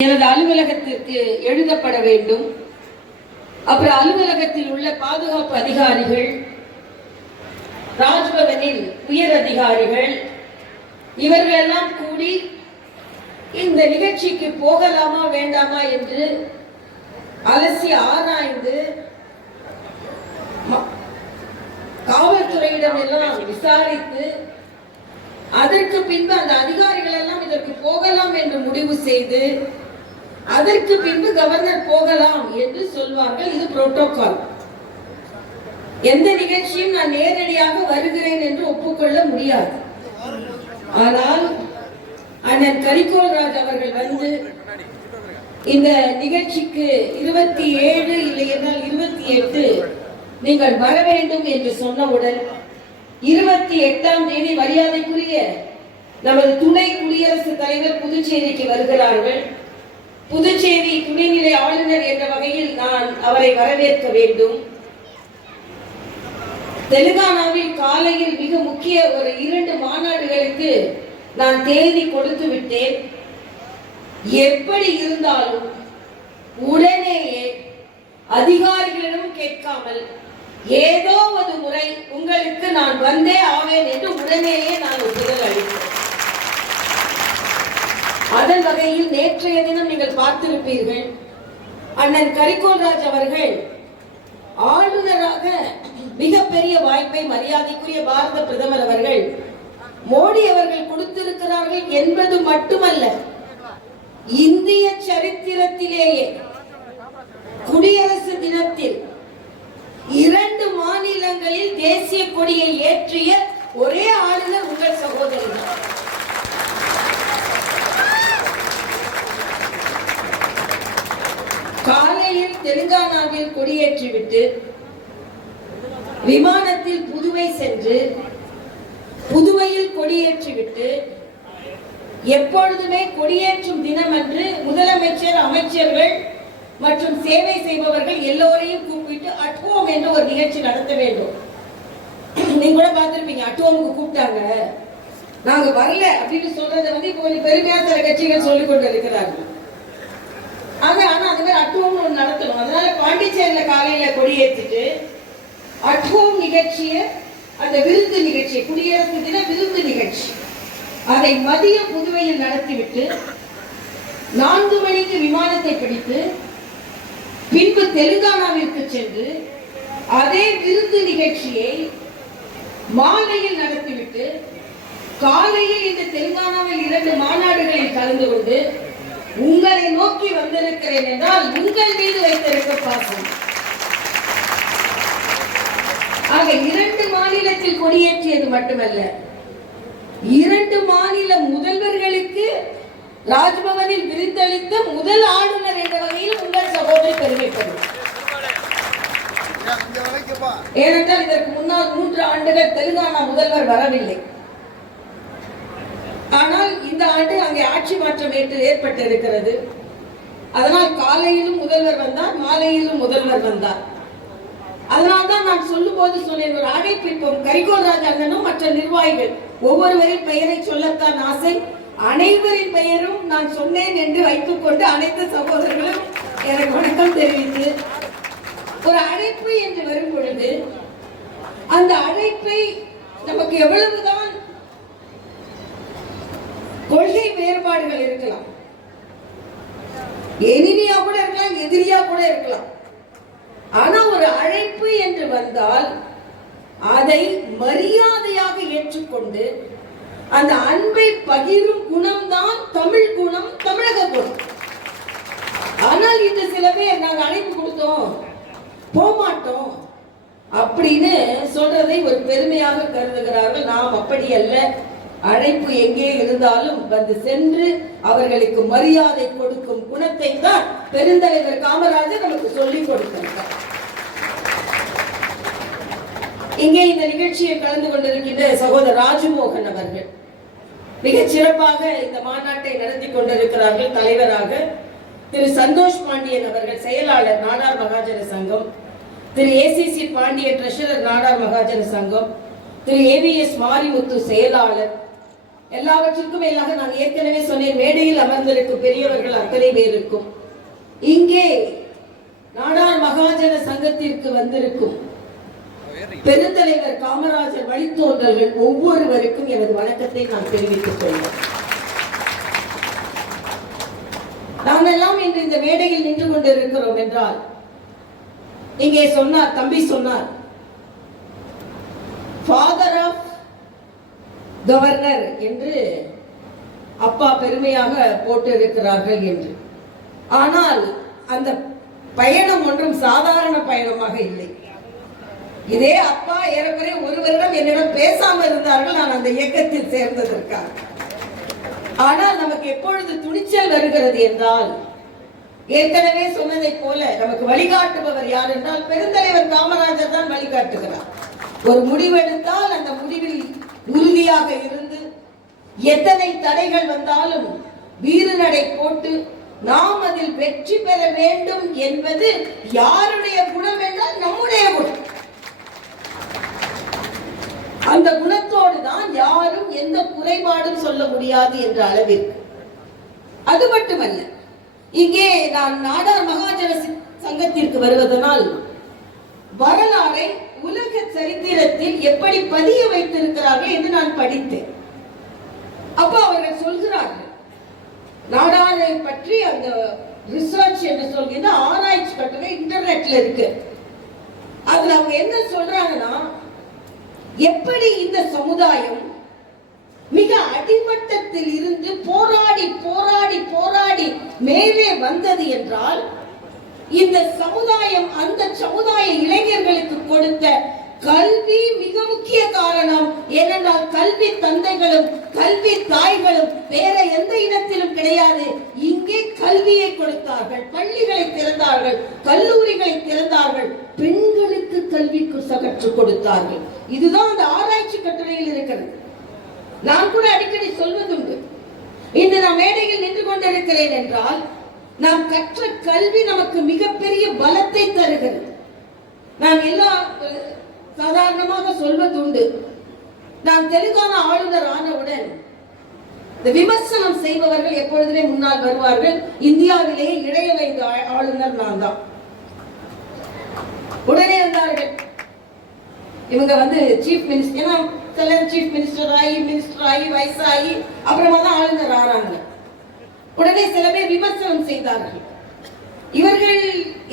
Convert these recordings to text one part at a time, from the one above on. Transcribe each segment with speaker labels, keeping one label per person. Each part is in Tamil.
Speaker 1: எனது அலுவலகத்திற்கு எழுதப்பட வேண்டும். அப்புறம் அலுவலகத்தில் உள்ள பாதுகாப்பு அதிகாரிகள் ராஜ்பவனில் உயர் அதிகாரிகள் இவர்களெல்லாம் கூடி இந்த நிகழ்ச்சிக்கு போகலாமா வேண்டாமா என்று அலசி ஆராய்ந்து ம- காவல்துறையிடம் எல்லாம் விசாரித்து அதற்கு பின்பு அந்த அதிகாரிகள் எல்லாம் இதற்கு போகலாம் என்று முடிவு செய்து அதற்கு பின்பு கவர்னர் போகலாம் என்று சொல்வார்கள். இது புரோட்டோகால் எந்த நிகழ்ச்சியும் நான் நேரடியாக வருகிறேன் என்று ஒப்புக்கொள்ள முடியாது. ஆனால் அண்ணன் கரிகோல் ராஜ் அவர்கள் வந்து இந்த நிகழ்ச்சிக்கு இருபத்தி ஏழு இல்லை என்றால் இருபத்தி எட்டு நீங்கள் வர வேண்டும் என்று சொன்னவுடன் இருபத்தி எட்டாம் தேதி மரியாதைக்குரிய நமது துணை குடியரசுத் தலைவர் புதுச்சேரிக்கு வருகிறார்கள். புதுச்சேரி துணைநிலை ஆளுநர் என்ற வகையில் நான் அவரை வரவேற்க வேண்டும். தெலுங்கானாவில் காலையில் மிக முக்கிய ஒரு இரண்டு மாநாடுகளுக்கு நான் தேதி கொடுத்து விட்டேன். எப்படி இருந்தாலும் உடனேயே அதிகாரிகளிடம் கேட்காமல் ஏதோ ஒரு முறை உங்களுக்கு நான் வந்தே ஆவேன் என்று உடனேயே நான் ஒப்புதல் அளித்தேன். அதன் வகையில் நேற்றைய தினம் நீங்கள் பார்த்திருப்பீர்கள் அண்ணன் கரிகோல்ராஜ் அவர்கள் ஆளுநராக மிகப்பெரிய வாய்ப்பை மரியாதைக்குரிய பாரத பிரதமர் அவர்கள் மோடி அவர்கள் கொடுத்திருக்கிறார்கள் என்பது மட்டுமல்ல இந்திய சரித்திரத்திலேயே குடியரசு தினத்தில் இரண்டு மாநிலங்களில் தேசிய கொடியை ஏற்றிய ஒரே ஆளுநர் உங்கள் சகோதரி தான். காலையில் தெலுங்கானாவில் கொடியேற்றிவிட்டு விமானத்தில் புதுவை சென்று புதுவையில் கொடியேற்றிவிட்டு எப்பொழுதுமே கொடியேற்றும் தினமன்று முதலமைச்சர் அமைச்சர்கள் மற்றும் சேவை செய்பவர்கள் எல்லோரையும் கூப்பிட்டு அட்வோம் என்ற ஒரு நிகழ்ச்சி நடத்த வேண்டும். நீங்க கூட பார்த்துருப்பீங்க அட்வோமுக்கு கூப்பிட்டாங்க. நாங்க வரல அப்படின்னு சொல்றதை வந்து இப்போ கொஞ்சம் பெருமையா சில கட்சிகள் சொல்லிக் கொண்டு இருக்கிறார்கள் ஆக ஆனால் அது மாதிரி அட்ஹோம் ஒன்று நடத்தணும். அதனால பாண்டிச்சேரியில் காலையில் கொடியேற்றிட்டு அட்ஹோம் நிகழ்ச்சியை அந்த விருந்து நிகழ்ச்சி குடியரசு தின விருந்து நிகழ்ச்சி. அதை மதியம் புதுவையில் நடத்திவிட்டு நான்கு மணிக்கு விமானத்தை பிடித்து பின்பு தெலுங்கானாவிற்கு சென்று அதே விருந்து நிகழ்ச்சியை மாலையில் நடத்திவிட்டு காலையில் இந்த தெலுங்கானாவில் இரண்டு மாநாடுகளில் கலந்து கொண்டு உங்களை நோக்கி வந்திருக்கிறேன் என்றால் உங்கள் மீது வைத்திருக்க பாசம். ஆக இரண்டு மாநிலத்தில் கொடியேற்றியது மட்டுமல்ல. இரண்டு மாநில முதல்வர்களுக்கு ராஜ்பவனில் விருந்தளித்த முதல் ஆளுநர் என்ற வகையில் உங்கள் சகோதரி பெருமைப்படும். ஏனென்றால் இதற்கு முன்னால் மூன்று ஆண்டுகள் தெலுங்கானா முதல்வர் வரவில்லை. ஆனால் இந்த ஆண்டு அங்கே ஆட்சி மாற்றம் ஏற்பட்டிருக்கிறது. அதனால் காலையிலும் முதல்வர் வந்தார் மாலையிலும் முதல்வர் வந்தார். அதனால்தான் நான் சொல்லும் போது சொன்னேன் ஒரு அழைப்பிப்போம் கரிகோல்ராஜ் அண்ணனும் மற்ற நிர்வாகிகள். ஒவ்வொருவரின் பெயரை சொல்லத்தான் ஆசை. அனைவரின் பெயரும் நான் சொன்னேன் என்று வைத்துக் கொண்டு அனைத்து சகோதரர்களும் எனக்கு வணக்கம் தெரிவித்து ஒரு அழைப்பு என்று வரும் பொழுது அந்த அழைப்பை நமக்கு எவ்வளவுதான் கொள்கை வேறுபாடுகள் இருக்கலாம். எதிரியா கூட இருக்கலாம் எதிரியா கூட இருக்கலாம். ஆனா ஒரு அழைப்பு என்று வந்தால் அதை மரியாதையாக ஏற்றுக்கொண்டு அந்த அன்பை பகிரும் குணம்தான் தமிழ் குணம் தமிழக குணம். ஆனால் இன்று சில பேர் நாங்கள் அழைப்பு கொடுத்தோம் போமாட்டோம் அப்படின்னு சொல்றதை ஒரு பெருமையாக கருதுகிறார்கள். நாம் அப்படி அல்ல. அழைப்பு எங்கே இருந்தாலும் வந்து சென்று அவர்களுக்கு மரியாதை கொடுக்கும் குணத்தை தான் பெருந்தலைவர் காமராஜர் நமக்கு சொல்லிக் கொடுத்திருக்கார். இங்கே இந்த நிகழ்ச்சியை கலந்து கொண்டிருக்கின்ற சகோதரர் ராஜமோகன் அவர்கள் மிக சிறப்பாக இந்த மாநாட்டை நடத்தி கொண்டிருக்கிறார்கள். தலைவராக திரு சந்தோஷ் பாண்டியன் அவர்கள் செயலாளர் நாடார் மகாஜன சங்கம் திரு ஏசிசி பாண்டியன் ட்ரெஷரர் நாடார் மகாஜன சங்கம் திரு ஏவிஎஸ் மாரிமுத்து செயலாளர் எல்லாவற்றிற்கும் மேலாக நான் ஏற்கனவே சொன்னேன் மேடையில் அமர்ந்திருக்கும் பெரியவர்கள் அத்தனை பேருக்கும். இங்கே நாடார் மகாஜன சங்கத்திற்கு வந்திருக்கும் பெருந்தலைவர் காமராஜர் வழித்தோன்றல்கள் ஒவ்வொருவருக்கும் எனது வணக்கத்தை நான் தெரிவித்துக் கொள்வேன் நாம் எல்லாம் இன்று இந்த மேடையில் நின்று கொண்டிருக்கிறோம் என்றால் இங்கே சொன்னார் தம்பி சொன்னார் ஃபாதர் ஆஃப் கவர்னர் என்று அப்பா பெருமையாக போட்டிருக்கிறார்கள் என்று. ஆனால் அந்த பயணம் ஒன்றும் சாதாரண பயணமாக இல்லை. இதே அப்பா ஏறக்குறைய ஒரு வருடம் என்னிடம் பேசாமல் இருந்தார்கள் நான் அந்த இயக்கத்தில் சேர்ந்ததற்காக. ஆனால் நமக்கு எப்பொழுது துணிச்சல் வருகிறது என்றால் ஏற்கனவே சொன்னதைப் போல நமக்கு வழிகாட்டுபவர் யார் என்றால் பெருந்தலைவர் காமராஜர் தான் வழிகாட்டுகிறார். ஒரு முடிவெடுத்தால் அந்த முடிவு உறுதியாக இருந்து எத்தனை தடைகள் வந்தாலும் வீறுநடை போட்டு நாம் அதில் வெற்றி பெற வேண்டும் என்பது யாருடைய குணம் என்றால் நம்முடைய குணம். அந்த குணத்தோடு தான் யாரும் எந்த குறைபாடும் சொல்ல முடியாது என்ற அளவிற்கு. அது மட்டுமல்ல இங்கே நான் நாடார் மகாஜன சங்கத்திற்கு வருவதனால் வரலாறை உலக சரித்திரத்தில் எப்படி பதிய வைத்திருக்கிறார்கள் என்று நான் படித்தேன். அப்ப அவர்கள் சொல்கிறார்கள் நாடாரை பற்றி அந்த ரிசர்ச் என்று சொல்கிற ஆராய்ச்சி கட்டுரை இன்டர்நெட்ல இருக்கு. அதுல அவங்க என்ன சொல்றாங்கன்னா எப்படி இந்த சமுதாயம் மிக அடிமட்டத்தில் இருந்து போராடி போராடி போராடி மேலே வந்தது என்றால் இந்த சமுதாயம் அந்த சமுதாய இளைஞர்களுக்கு கொடுத்த கல்வி மிக முக்கிய காரணம் ஏனென்றால் கல்வி தந்தைகளும் கல்வி தாய்களும் வேற எந்த இடத்திலும் கிடையாது. இங்கே கல்வியை கொடுத்தார்கள் பள்ளிகளை திறந்தார்கள் கல்லூரிகளை திறந்தார்கள் பெண்களுக்கு கல்விக்கு கற்றுக் கொடுத்தார்கள். இதுதான் அந்த ஆராய்ச்சி கட்டுரையில் இருக்கிறது. நான் கூட அடிக்கடி சொல்வதுண்டு. இன்று நான் மேடையில் நின்று கொண்டிருக்கிறேன் என்றால் நாம் கற்ற கல்வி நமக்கு மிகப்பெரிய பலத்தை தருகிறது. நான் எல்லா சாதாரணமாக சாதாரணமாக சொல்வதுண்டு நான் தெலுங்கானா ஆளுநர் ஆனவுடன் இந்த விமர்சனம் செய்பவர்கள் எப்பொழுதுமே முன்னால் வருவார்கள். இந்தியாவிலேயே இளைய வைந்த ஆ- ஆளுநர் நான் தான். உடனே வந்தார்கள். இவங்க வந்து சீஃப் மினிஸ்டர் ஏன்னா சில சீஃப் மினிஸ்டர் ஆகி மினிஸ்டர் ஆகி வயசாகி அப்புறமா தான் ஆளுநர் ஆறாங்க. உடனே சில பேர் விமர்சனம் செய்தார்கள். இவர்கள்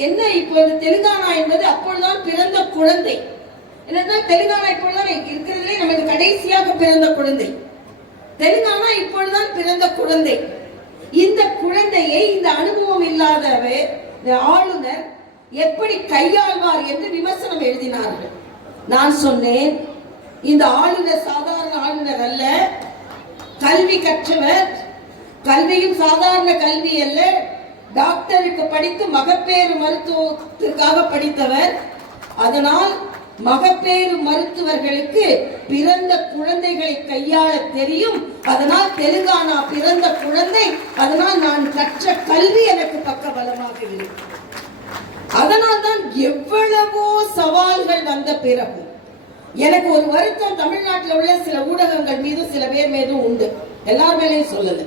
Speaker 1: என்ன இப்பொழுது தெலுங்கானா என்பது அப்பொழுதுதான் பிறந்த குழந்தை. என்னன்னா தெலுங்கானா இப்பொழுதுதான் இருக்கிறதுலே நமக்கு கடைசியாக பிறந்த குழந்தை. தெலுங்கானா இப்பொழுதுதான் பிறந்த குழந்தை. இந்த குழந்தையை இந்த அனுபவம் இல்லாதவர் இந்த ஆளுநர் எப்படி கையாள்வார் என்று விமர்சனம் எழுதினார்கள். நான் சொன்னேன் இந்த ஆளுநர் சாதாரண ஆளுநர் அல்ல. கல்வி கற்றவர் கல்வியும் சாதாரண கல்வி அல்ல. டாக்டருக்கு படித்து மகப்பேறு மருத்துவத்திற்காக படித்தவர். அதனால் மகப்பேறு மருத்துவர்களுக்கு பிறந்த குழந்தைகளை கையாள தெரியும். அதனால் தெலுங்கானா பிறந்த குழந்தை. அதனால் நான் கற்ற கல்வி எனக்கு பக்கபலமாக இருக்கும் அதனால் தான் எவ்வளவோ சவால்கள் வந்த பிறகு எனக்கு ஒரு வருத்தம் தமிழ்நாட்டில் உள்ள சில ஊடகங்கள் மீதும் சில பேர் மீதும் உண்டு. எல்லார் மேலேயும் சொல்லுது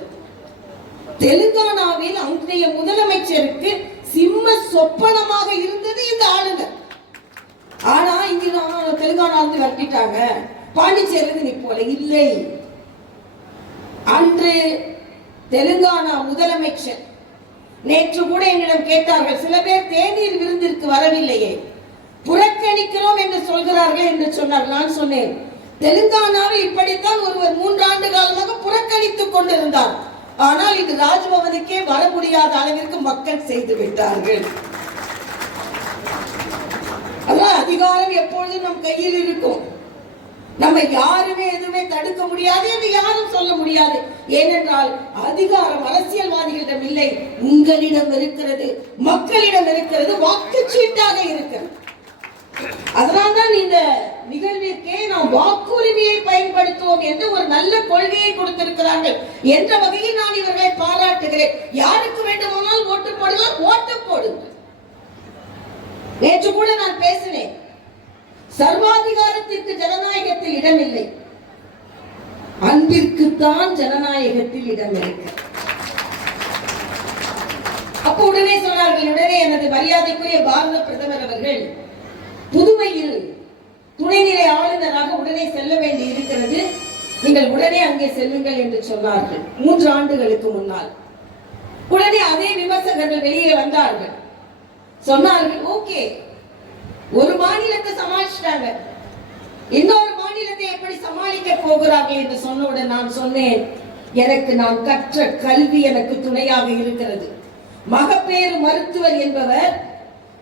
Speaker 1: தெலுங்கானாவில் அன்றைய முதலமைச்சருக்கு சிம்ம சொப்பனமாக இருந்தது இந்த ஆளுநர் ஆனா இங்க தெலுங்கானா இருந்து விரட்டிட்டாங்க. பாண்டிச்சேரியிலிருந்து நீ போல இல்லை. அன்று தெலுங்கானா முதலமைச்சர் நேற்று கூட என்னிடம் கேட்டார்கள் சில பேர் தேநீர் விருந்திற்கு வரவில்லையே புறக்கணிக்கிறோம் என்று சொல்கிறார்கள் என்று சொன்னார். நான் சொன்னேன் தெலுங்கானாவில் இப்படித்தான் ஒருவர் மூன்றாண்டு காலமாக புறக்கணித்துக் கொண்டிருந்தார். ஆனால் இது ராஜ்பவனுக்கே வர முடியாத அளவிற்கு மக்கள் செய்து விட்டார்கள். அதான் அதிகாரம் எப்பொழுதும் நம் கையில் இருக்கும். நம்ம யாருமே எதுவுமே தடுக்க முடியாது என்று யாரும் சொல்ல முடியாது. ஏனென்றால் அதிகாரம் அரசியல்வாதிகளிடம் இல்லை. உங்களிடம் இருக்கிறது மக்களிடம் இருக்கிறது வாக்குச்சீட்டாக இருக்கிறது. அதனால்தான் இந்த நிகழ்விற்கே நாம் வாக்குரிமையை பயன்படுத்துவோம் என்று ஒரு நல்ல கொள்கையை கொடுத்திருக்கிறார்கள். என்ற வகையில் நான் இவர்களை பாராட்டுகிறேன். யாருக்கு வேண்டுமானால் ஓட்டு போடுங்கள் ஓட்டு போடுங்கள். நேற்று கூட நான் பேசினேன். சர்வாதிகாரத்திற்கு ஜனநாயகத்தில் இடமில்லை. அந்த அன்பிற்குத்தான் ஜனநாயகத்தில் இடம் இருக்கு அப்போ உடனே சொன்னார்கள் உடனே எனது மரியாதைக்குரிய பாரத பிரதமர் அவர்கள் புதுவையில் துணைநிலை ஆளுநராக உடனே செல்ல வேண்டி இருக்கிறது நீங்கள் உடனே அங்கே செல்லுங்கள் என்று சொன்னார்கள். மூன்று ஆண்டுகளுக்கு முன்னால். உடனே அதே விமர்சகர்கள் வெளியே வந்தார்கள். சொன்னார்கள் ஓகே ஒரு மாநிலத்தை சமாளிச்சிட்டாங்க. இன்னொரு மாநிலத்தை எப்படி சமாளிக்க போகிறார்கள்? என்று சொன்னவுடன் நான் சொன்னேன் எனக்கு நான் கற்ற கல்வி எனக்கு துணையாக இருக்கிறது. மகப்பேறு மருத்துவர் என்பவர்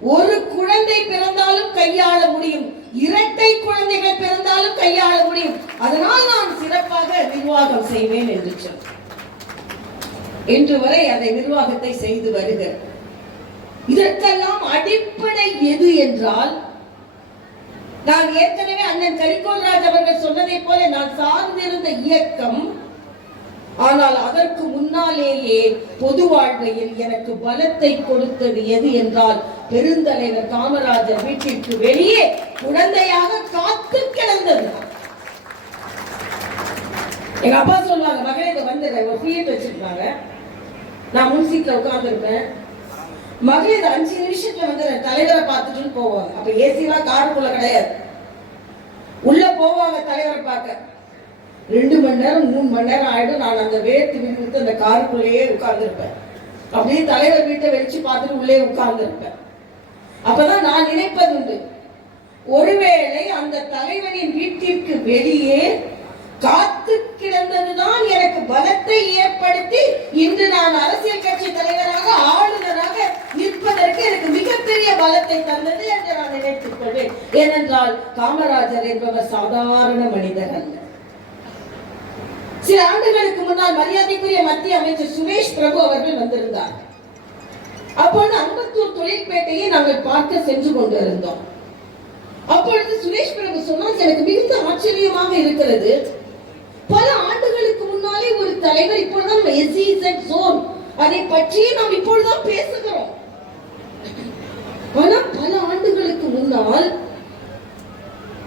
Speaker 1: ஒரு குழந்தை பிறந்தாலும் கையாள முடியும். இரட்டை குழந்தைகள் பிறந்தாலும் கையாள முடியும். அதனால் நான் சிறப்பாக நிர்வாகம் செய்வேன் என்று சொல். இன்று வரை அதை நிர்வாகத்தை செய்து வருகிறது இதற்கெல்லாம் அடிப்படை எது என்றால் நான் ஏற்கனவே அண்ணன் கரிகோல்ராஜ் அவர்கள் சொன்னதை போல நான் சார்ந்திருந்த இயக்கம் ஆனால் அதற்கு முன்னாலேயே பொது வாழ்க்கையில் எனக்கு பலத்தை கொடுத்தது எது என்றால் பெருந்தலைவர் காமராஜர் வீட்டிற்கு வெளியே குழந்தையாக காத்து கிடந்தது. எங்க அப்பா சொல்லுவாங்க மகளே இதை வந்து ஒரு வச்சிருக்காங்க. நான் முன் சீட்ல மகளே மகளிர் அஞ்சு நிமிஷத்துல வந்து தலைவரை பார்த்துட்டு போவாங்க. அப்ப ஏசிலாம் காருக்குள்ள கிடையாது. உள்ள போவாங்க தலைவரை பார்க்க. ரெண்டு மணி நேரம் மூணு மணி நேரம் ஆகிடும் நான் அந்த வேர்த்து விழுந்து அந்த காருக்குள்ளேயே உட்கார்ந்துருப்பேன். அப்படியே தலைவர் வீட்டை வெளிச்சு பார்த்துட்டு உள்ளே உட்கார்ந்துருப்பேன். அப்பதான் நான் நினைப்பது உண்டு ஒருவேளை அந்த தலைவனின் வீட்டிற்கு வெளியே காத்து கிடந்ததுதான் எனக்கு பலத்தை ஏற்படுத்தி இன்று நான் அரசியல் கட்சி தலைவராக ஆளுநராக நிற்பதற்கு எனக்கு மிகப்பெரிய பலத்தை தந்தது என்று நான் நினைத்துக் கொள்வேன் ஏனென்றால் காமராஜர் என்பவர் சாதாரண மனிதர் அல்ல. சில ஆண்டுகளுக்கு முன்னால் மரியாதைக்குரிய மத்திய அமைச்சர் சுரேஷ் பிரபு அவர்கள் வந்திருந்தார். அப்பொழுது அம்பத்தூர் தொழிற்பேட்டையை நாங்கள் பார்க்க சென்று கொண்டிருந்தோம். அப்பொழுது சுரேஷ் பிரபு சொன்னால் எனக்கு மிகுந்த ஆச்சரியமாக இருக்கிறது. பல ஆண்டுகளுக்கு முன்னாலே ஒரு தலைவர் இப்பொழுதுதான் எஸ்இசட் ஜோன் அதை பற்றி நாம் இப்பொழுதுதான் பேசுகிறோம். ஆனா பல ஆண்டுகளுக்கு முன்னால்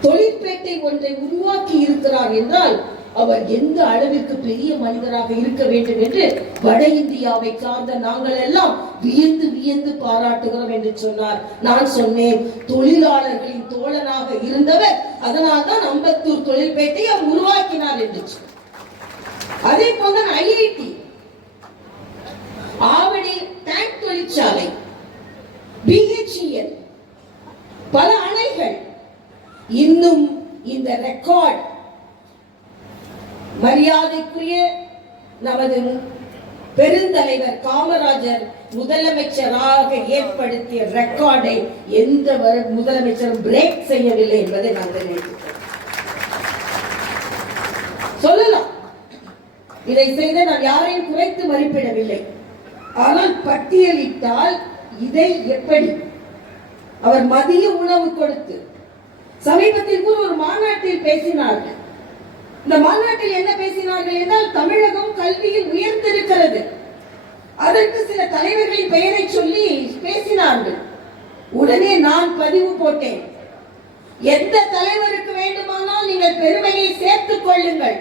Speaker 1: தொழிற்பேட்டை ஒன்றை உருவாக்கி இருக்கிறார் என்றால் அவர் எந்த அளவிற்கு பெரிய மனிதராக இருக்க வேண்டும் என்று வட இந்தியாவை சார்ந்த நாங்கள் எல்லாம் வியந்து வியந்து பாராட்டுகிறோம் என்று சொன்னார் நான் சொன்னேன் தொழிலாளர்களின் தோழனாக இருந்தவர் அதனால் தான் அம்பத்தூர் தொழில்பேட்டையை அவர் உருவாக்கினார் என்று சொன்னார். அதே போல ஐஐடி ஆவடி டேங்க் தொழிற்சாலை பிஹெச்இஎல் பல அணைகள் இன்னும் இந்த ரெக்கார்ட் மரியாதைக்குரிய நமது பெருந்தலைவர் காமராஜர் முதலமைச்சராக ஏற்படுத்திய ரெக்கார்டை எந்த முதலமைச்சரும் பிரேக் செய்யவில்லை என்பதை நாங்கள் நினைக்கிறோம் சொல்லலாம். இதை செய்த நான் யாரையும் குறைத்து மதிப்பிடவில்லை. ஆனால் பட்டியலிட்டால் இதை எப்படி? அவர் மதிய உணவு கொடுத்து சமீபத்தில் கூட ஒரு மாநாட்டில் பேசினார்கள். இந்த மாநாட்டில் என்ன பேசினார்கள் என்றால் தமிழகம் கல்வியில் உயர்ந்திருக்கிறது. அதற்கு சில தலைவர்களின் பெயரை சொல்லி பேசினார்கள். உடனே நான் பதிவு போட்டேன். எந்த தலைவருக்கு வேண்டுமானால் நீங்கள் பெருமையை சேர்த்துக் கொள்ளுங்கள்.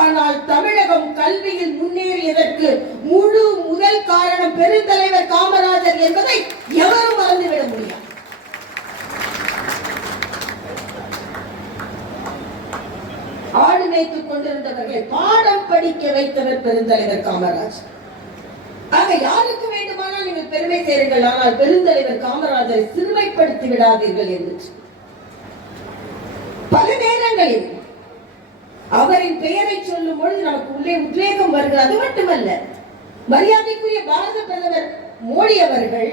Speaker 1: ஆனால் தமிழகம் கல்வியில் முன்னேறியதற்கு முழு முதல் காரணம் பெருந்தலைவர் காமராஜர் என்பதை எவரும் மறந்துவிட முடியாது. ஆடு மேய்த்துக் கொண்டிருந்தவர்களை பாடம் படிக்க வைத்தவர் பெருந்தலைவர் காமராஜர் ஆக யாருக்கு வேண்டுமானால் நீங்கள் பெருமை சேருங்கள் ஆனால் பெருந்தலைவர் காமராஜரை சிறுமைப்படுத்தி விடாதீர்கள் என்று. பல நேரங்களில் அவரின் பெயரை சொல்லும் பொழுது நமக்கு உள்ளே உத்வேகம் வருகிறது. அது மட்டுமல்ல மரியாதைக்குரிய பாரத பிரதமர் மோடி அவர்கள்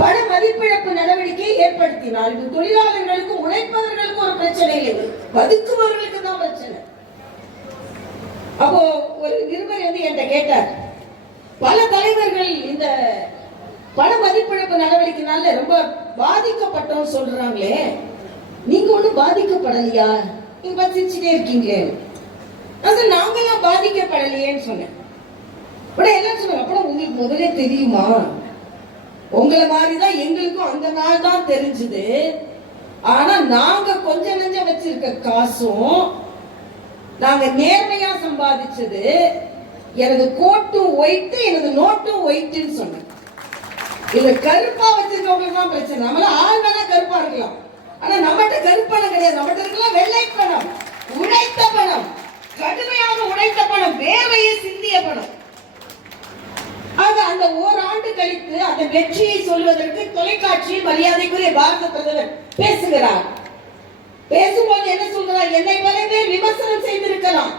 Speaker 1: பண மதிப்பிழப்பு நடவடிக்கையை ஏற்படுத்தினால் இது தொழிலாளர்களுக்கும் உழைப்பவர்களுக்கும் ஒரு பிரச்சனை இல்லை. பதுக்குபவர்களுக்கு தான் பிரச்சனை. அப்போ ஒரு நிருபர் வந்து என்கிட்ட கேட்டார் பல தலைவர்கள் இந்த பண மதிப்பிழப்பு நடவடிக்கைனால ரொம்ப பாதிக்கப்பட்டோம் சொல்றாங்களே. நீங்க ஒன்றும் பாதிக்கப்படலையா? நீங்க பதிச்சுட்டே இருக்கீங்களே. அது நாங்களாம் பாதிக்கப்படலையேன்னு சொன்னேன். உடனே எல்லாம் சொன்னாங்க அப்புறம் உங்களுக்கு முதலே தெரியுமா? உங்களை மாதிரி தான் எங்களுக்கும் அந்த நாள் தான் தெரிஞ்சுது. ஆனா நாங்க கொஞ்ச நெஞ்ச வச்சிருக்க காசும் நாங்க நேர்மையா சம்பாதிச்சது எனது கோட்டும் ஒயிட்டு எனது நோட்டும் ஒயிட்டுன்னு சொன்னேன். இல்ல கருப்பா வச்சிருக்கவங்களுக்கு தான் பிரச்சனை. நம்மள ஆள் வேணா கருப்பா இருக்கலாம். ஆனா நம்மகிட்ட கருப்பணம் கிடையாது. நம்மகிட்ட இருக்கலாம் வெள்ளை பணம் உழைத்த பணம் கடுமையாக உழைத்த பணம் வேர்வையை சிந்திய பணம். ஆக அந்த ஓராண்டு கழித்து அந்த வெற்றியை சொல்வதற்கு தொலைக்காட்சியில் மரியாதைக்குரிய பாரத பிரதமர் பேசுகிறார். பேசும்போது என்ன சொல்கிறார்? என்னை பல பேர் விமர்சனம் செய்திருக்கலாம்.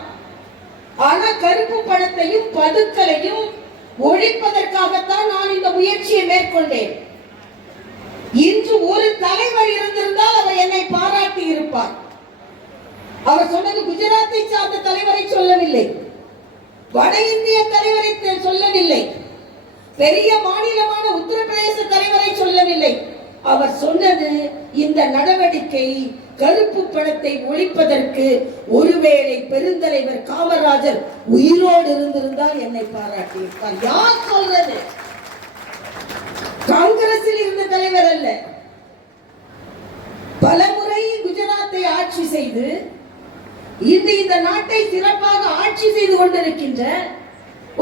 Speaker 1: ஆனா கருப்பு பணத்தையும் பதுக்களையும் ஒழிப்பதற்காகத்தான் நான் இந்த முயற்சியை மேற்கொண்டேன். இன்று ஒரு தலைவர் இருந்திருந்தால் அவர் என்னை பாராட்டி இருப்பார். அவர் சொன்னது குஜராத்தை சார்ந்த தலைவரை சொல்லவில்லை. வட இந்திய தலைவரை சொல்லவில்லை. பெரிய மாநிலமான உத்தரப்பிரதேச தலைவரை சொல்லவில்லை. அவர் சொன்னது இந்த நடவடிக்கை கருப்பு பணத்தை ஒழிப்பதற்கு ஒருவேளை பெருந்தலைவர் காமராஜர் உயிரோடு இருந்திருந்தால் என்னை பாராட்டியிருப்பார். யார் சொல்றது? காங்கிரஸில் இருந்த தலைவர் அல்ல. பலமுறை குஜராத்தை ஆட்சி செய்து இன்று இந்த நாட்டை சிறப்பாக ஆட்சி செய்து கொண்டிருக்கின்ற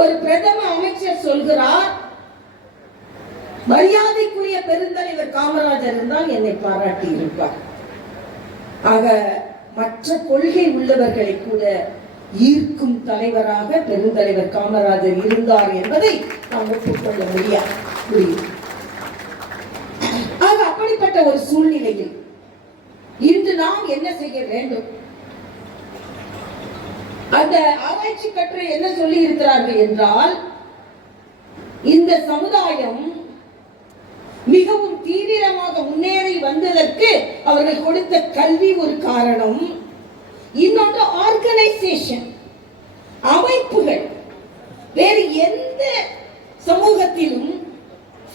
Speaker 1: ஒரு பிரதம அமைச்சர் சொல்கிறார் மரியாதைக்குரிய பெருந்தலைவர் காமராஜர் இருந்தால் என்னை பாராட்டி இருப்பார் ஆக மற்ற கொள்கை உள்ளவர்களை கூட ஈர்க்கும் தலைவராக பெருந்தலைவர் காமராஜர் இருந்தார் என்பதை நாம் ஒப்புக்கொள்ள முடியாது. ஆக அப்படிப்பட்ட ஒரு சூழ்நிலையில் இன்று நாம் என்ன செய்ய வேண்டும்? அந்த ஆராய்ச்சி கட்டுரை என்ன சொல்லி இருக்கிறார்கள் என்றால் இந்த சமுதாயம் மிகவும் தீவிரமாக முன்னேறி வந்ததற்கு அவர்கள் கொடுத்த கல்வி ஒரு காரணம். இன்னொன்று ஆர்கனைசேஷன் அமைப்புகள். வேறு எந்த சமூகத்திலும்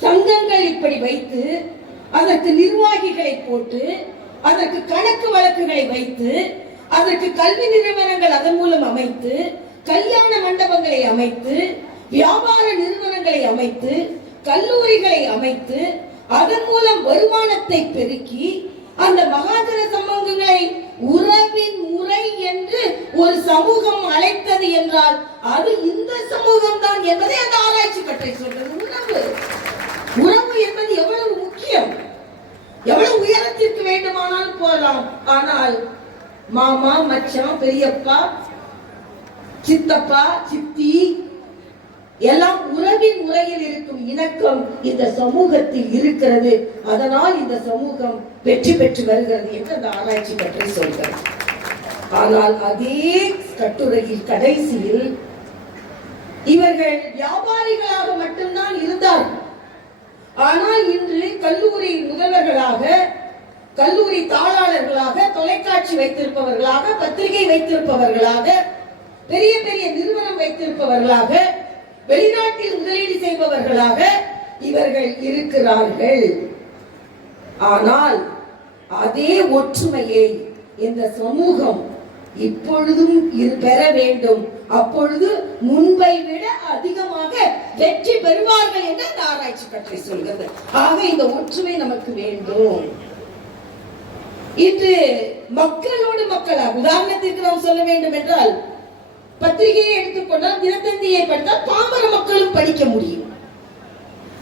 Speaker 1: சங்கங்கள் இப்படி வைத்து அதற்கு நிர்வாகிகளை போட்டு அதற்கு கணக்கு வழக்குகளை வைத்து அதற்கு கல்வி நிறுவனங்கள் அதன் மூலம் அமைத்து கல்யாண மண்டபங்களை அமைத்து வியாபார நிறுவனங்களை அமைத்து கல்லூரிகளை அமைத்து அதன் மூலம் வருமானத்தை பெருக்கி அந்த மகாஜன சமூகங்களை உறவின் முறை என்று ஒரு சமூகம் அழைத்தது என்றால் அது இந்த சமூகம் தான் என்பதை அந்த ஆராய்ச்சி கட்டை சொல்றது. உறவு உறவு என்பது எவ்வளவு முக்கியம்? எவ்வளவு உயரத்திற்கு வேண்டுமானாலும் போகலாம். ஆனால் மாமா மச்சான் பெரியப்பா சித்தப்பா சித்தி எல்லாம் உறவின் முறையில் இருக்கும் இணக்கம் இந்த சமூகத்தில் இருக்கிறது. அதனால் இந்த சமூகம் வெற்றி பெற்று வருகிறது என்று அந்த ஆராய்ச்சி பற்றி சொல்கிறது. ஆனால் அதே கட்டுரையில் கடைசியில் இவர்கள் வியாபாரிகளாக மட்டும்தான் இருந்தார்கள். ஆனால் இன்று கல்லூரி முதல்வர்களாக கல்லூரி தாளாளர்களாக தொலைக்காட்சி வைத்திருப்பவர்களாக பத்திரிகை வைத்திருப்பவர்களாக பெரிய பெரிய நிறுவனம் வைத்திருப்பவர்களாக வெளிநாட்டில் முதலீடு செய்பவர்களாக இவர்கள் இருக்கிறார்கள். ஆனால் அதே ஒற்றுமையை இந்த சமூகம் இப்பொழுதும் பெற வேண்டும். அப்பொழுது முன்பை விட அதிகமாக வெற்றி பெறுவார்கள் என்று அந்த ஆராய்ச்சி பற்றி சொல்கிறது. ஆக இந்த ஒற்றுமை நமக்கு வேண்டும். இன்று மக்களோடு மக்களாக உதாரணத்திற்கு நாம் சொல்ல வேண்டும் என்றால் பத்திரிகையை எடுத்துக்கொண்டால் தினத்தந்தியை படித்தால் பாமர மக்களும் படிக்க முடியும்.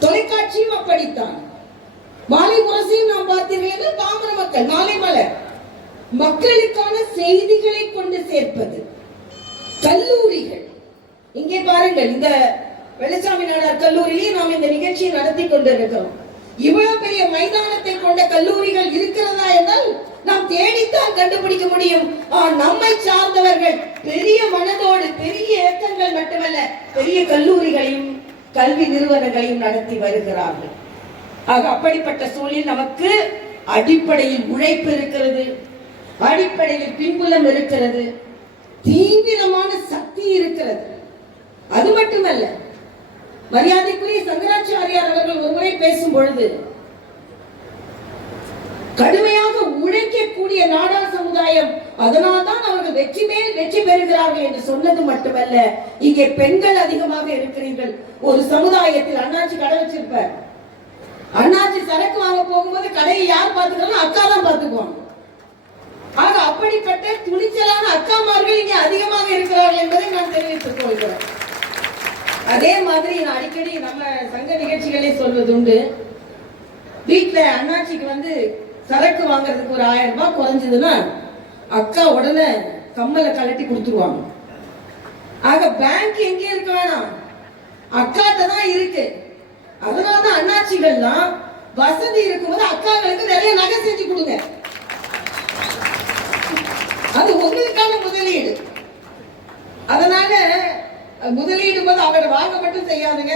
Speaker 1: தொலைக்காட்சியும் அப்படித்தான். மாலை முரசையும் நாம் பார்த்தீர்கள் பாமர மக்கள் மாலை மலர். மக்களுக்கான செய்திகளை கொண்டு சேர்ப்பது. கல்லூரிகள். இங்கே பாருங்கள் இந்த வெள்ளச்சாமி நாடார் கல்லூரியிலே நாம் இந்த நிகழ்ச்சியை நடத்தி கொண்டிருக்கிறோம். இவ்வளவு பெரிய மைதானத்தை கொண்ட கல்லூரிகள் இருக்கிறதா என்றால் நாம் தேடித்தான் கண்டுபிடிக்க முடியும். நம்மை சார்ந்தவர்கள் பெரிய மனதோடு பெரிய ஏக்கங்கள் மட்டுமல்ல பெரிய கல்லூரிகளையும் கல்வி நிறுவனங்களையும் நடத்தி வருகிறார்கள். ஆக அப்படிப்பட்ட சூழலில் நமக்கு அடிப்படையில் உழைப்பு இருக்கிறது அடிப்படையில் பின்புலம் இருக்கிறது தீவிரமான சக்தி இருக்கிறது. அது மட்டுமல்ல மரியாதைக்குரிய சங்கராச்சாரியார் அவர்கள் ஒருமுறை பேசும் பொழுது கடுமையாக உழைக்கக்கூடிய நாடார் சமுதாயம் அதனால்தான் அவர்கள் வெற்றி மேல் வெற்றி பெறுகிறார்கள் என்று சொன்னது மட்டுமல்ல இங்கே பெண்கள் அதிகமாக இருக்கிறீர்கள். ஒரு சமுதாயத்தில் அண்ணாச்சி கடை வச்சிருப்பார். அண்ணாச்சி சரக்கு வாங்க போகும்போது கடையை யார் பார்த்துக்கலாம் அக்கா தான் பார்த்துக்குவாங்க. ஆக அப்படிப்பட்ட துணிச்சலான அக்காமார்கள் இங்கே அதிகமாக இருக்கிறார்கள் என்பதை நான் தெரிவித்துக் கொள்கிறேன். அதே மாதிரி நான் அடிக்கடி நம்ம சங்க நிகழ்ச்சிகளே சொல்வதுண்டு வீட்டில் அண்ணாச்சிக்கு வந்து சரக்கு வாங்குறதுக்கு ஒரு ஆயிரம் ரூபாய் குறைஞ்சதுன்னா அக்கா உடனே கம்மலை கழட்டி கொடுத்துருவாங்க. ஆக பேங்க் எங்கே இருக்க வேணாம்? அக்காட்ட தான் இருக்கு. அதனால தான் அண்ணாச்சிகள்லாம் வசதி இருக்கும்போது அக்காங்களுக்கு நிறைய நகை செஞ்சு கொடுங்க. அது உங்களுக்கான முதலீடு. அதனால முதலீடு போது அவரை வாங்க மட்டும் செய்யாதுங்க.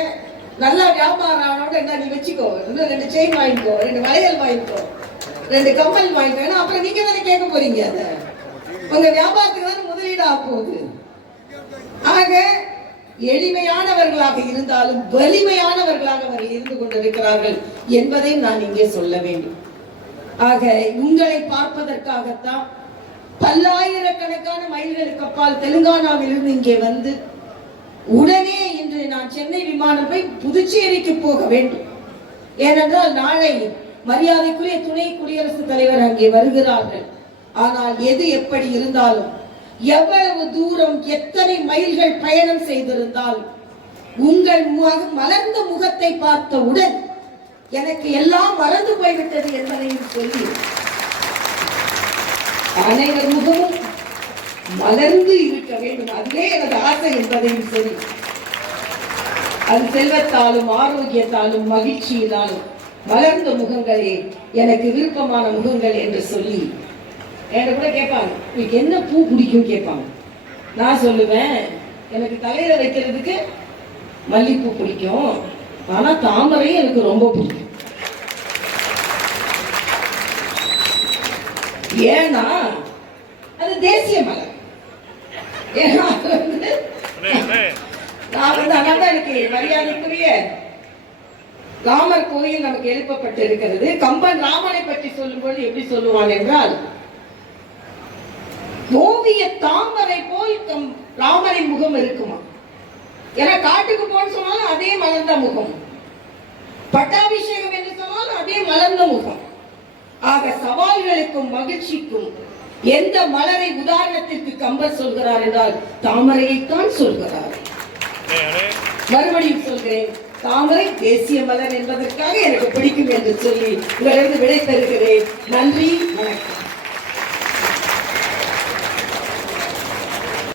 Speaker 1: நல்லா வியாபாரம் ஆனோட என்ன நீ வச்சுக்கோ. இன்னும் ரெண்டு செயின் வாங்கிக்கோ ரெண்டு வளையல் வாங்கிக்கோ. ரெண்டு கம்மல் வாங்கிட்டு வேணும். அப்புறம் நீங்க தானே கேட்க போறீங்க அதை? உங்க வியாபாரத்துக்கு தானே முதலீடு ஆக போகுது. ஆக எளிமையானவர்களாக இருந்தாலும் வலிமையானவர்களாக அவர்கள் இருந்து கொண்டிருக்கிறார்கள் என்பதையும் நான் இங்கே சொல்ல வேண்டும். ஆக உங்களை பார்ப்பதற்காகத்தான் பல்லாயிரக்கணக்கான மைல்களுக்கு அப்பால் தெலுங்கானாவில் இருந்து இங்கே வந்து உடனே இன்று நான் சென்னை விமானம் போய் புதுச்சேரிக்கு போக வேண்டும். ஏனென்றால் நாளை மரியாதைக்குரிய துணை குடியரசுத் தலைவர் அங்கே வருகிறார்கள். ஆனால் எது எப்படி இருந்தாலும் எவ்வளவு தூரம் எத்தனை மைல்கள் பயணம் செய்திருந்தாலும் உங்கள் மலர்ந்த முகத்தை பார்த்தவுடன் எனக்கு எல்லாம் மறந்து போய்விட்டது என்பதையும் சொல்லி அனைவர் முகமும் மலர்ந்து இருக்க வேண்டும். அதுவே எனது ஆசை என்பதையும் சொல்லி அது செல்வத்தாலும் ஆரோக்கியத்தாலும் மகிழ்ச்சியினாலும் மலர்ந்த முகங்களே எனக்கு விருப்பமான முகங்கள் என்று சொல்லி. என்கிட்ட கூட கேட்பாங்க உங்களுக்கு என்ன பூ பிடிக்கும் கேட்பாங்க. நான் சொல்லுவேன் எனக்கு தலையில வைக்கிறதுக்கு மல்லிப்பூ பிடிக்கும். ஆனா தாமரையும் எனக்கு ரொம்ப பிடிக்கும். ஏன்னா அது தேசிய மலர் ஏன்னா நான் வந்து அதனால தான் எனக்கு மரியாதைக்குரிய ராமர் கோயில் நமக்கு எழுப்பப்பட்டு இருக்கிறது கம்பன் ராமனை பற்றி சொல்லும்போது எப்படி சொல்லுவான் என்றால் ஓவிய தாமரை போல் கம் ராமரின் முகம் இருக்குமா ஏன்னா காட்டுக்கு போன்னு சொன்னாலும் அதே மலர்ந்த முகம். பட்டாபிஷேகம் என்று சொன்னாலும் அதே மலர்ந்த முகம். ஆக சவால்களுக்கும் மகிழ்ச்சிக்கும் எந்த மலரை உதாரணத்திற்கு கம்பர் சொல்கிறார் என்றால் தாமரையைத்தான் சொல்கிறார். மறுபடியும் சொல்கிறேன். தாமரை தேசிய மலர் என்பதற்காக எனக்கு பிடிக்கும் என்று சொல்லி உங்களிடம் விடை தருகிறேன் நன்றி வணக்கம்.